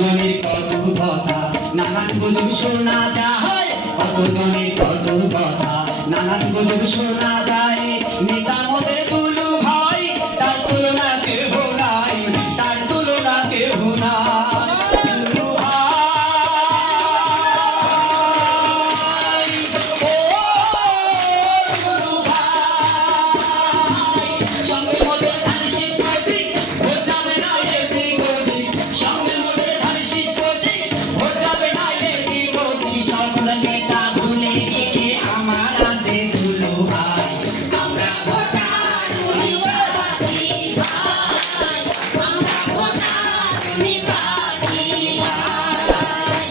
জনের কত কথা নানান গুজব শোনা যায়, কত জনের কত কথা নানান গুজব শোনা যায়। নেতা মোদের দুলু ভাই, তার তুলনা কেহ নাই, তার তুলনা কেহ নাই। দুলু ভাই, ও দুলু ভাই, সঙ্গে মোদের ধান শীষ প্রতীক, ভোট যাবে না এদিক ওদিক, সঙ্গে মোদের ধান শীষ প্রতীক, ভোট যাবে না এদিক ওদিক। সকল নেতা ভুলে গিয়ে আমার আছে দুলু ভাই, আমরা ভোটার নির্বাচী ভাই, আমরা ভোটার নির্বাচী ভাই।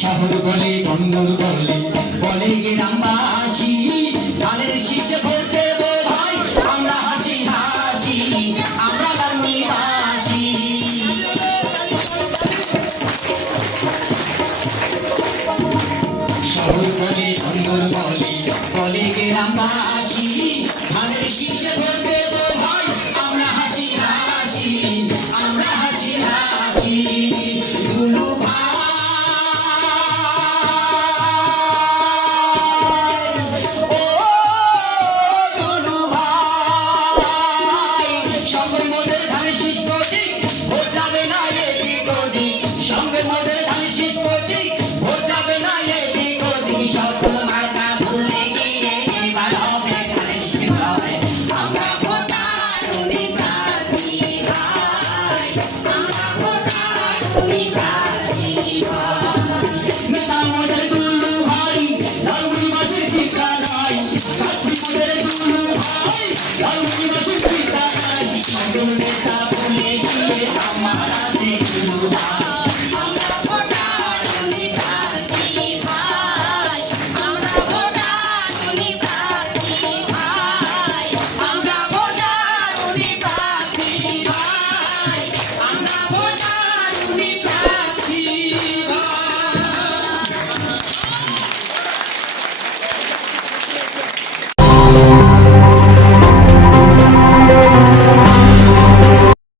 শহর বলে বন্দর বলে বলে গ্রামবাসী,